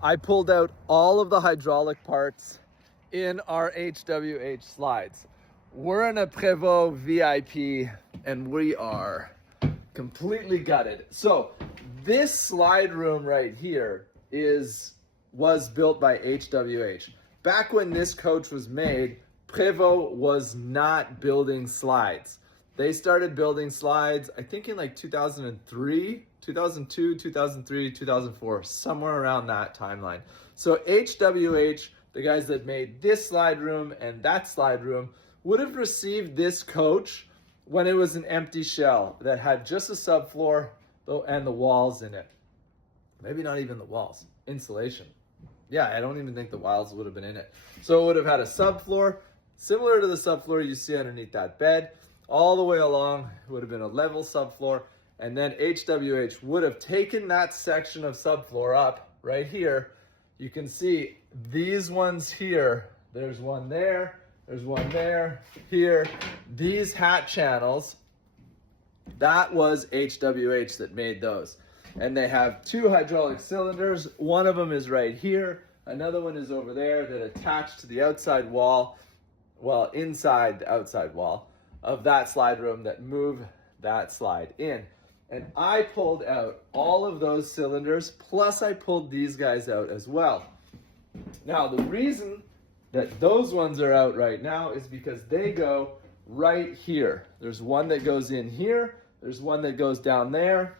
I pulled out all of the hydraulic parts in our HWH slides. We're in a Prévost VIP and we are completely gutted. So this slide room right here was built by HWH. Back when this coach was made, Prévost was not building slides. They started building slides, I think in like 2003, 2002, 2003, 2004, somewhere around that timeline. So HWH, the guys that made this slide room and that slide room, would have received this coach when it was an empty shell that had just a subfloor and the walls in it. Maybe not even the walls, insulation. Yeah, I don't even think the walls would have been in it. So it would have had a subfloor, similar to the subfloor you see underneath that bed. All the way along, it would have been a level subfloor, and then HWH would have taken that section of subfloor up right here. You can see these ones here. There's one there, there's one there, here. These hat channels, that was HWH that made those. And they have two hydraulic cylinders. One of them is right here. Another one is over there that attached to the outside wall, well, inside the outside wall of that slide room that move that slide in. And I pulled out all of those cylinders, plus I pulled these guys out as well. Now, the reason that those ones are out right now is because they go right here. There's one that goes in here, there's one that goes down there,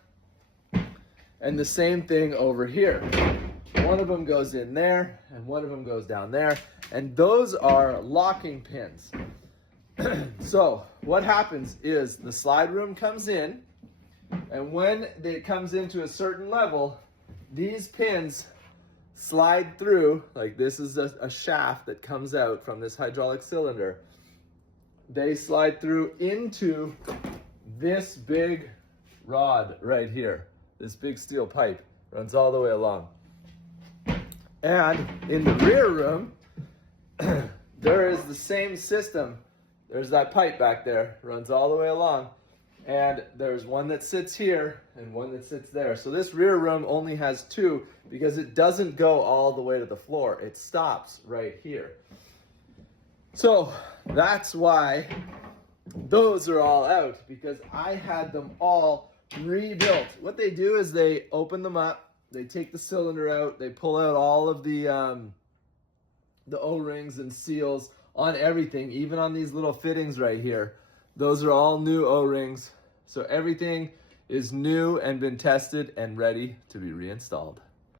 and the same thing over here. One of them goes in there, and one of them goes down there, and those are locking pins. So what happens is the slide room comes in, and when it comes into a certain level, these pins slide through, like this is a shaft that comes out from this hydraulic cylinder. They slide through into this big rod right here. This big steel pipe runs all the way along. And in the rear room, there is the same system. There's that pipe back there, runs all the way along. And there's one that sits here and one that sits there. So this rear room only has two because it doesn't go all the way to the floor. It stops right here. So that's why those are all out, because I had them all rebuilt. What they do is they open them up, they take the cylinder out, they pull out all of the O-rings and seals on everything, even on these little fittings right here. Those are all new O-rings. So everything is new and been tested and ready to be reinstalled.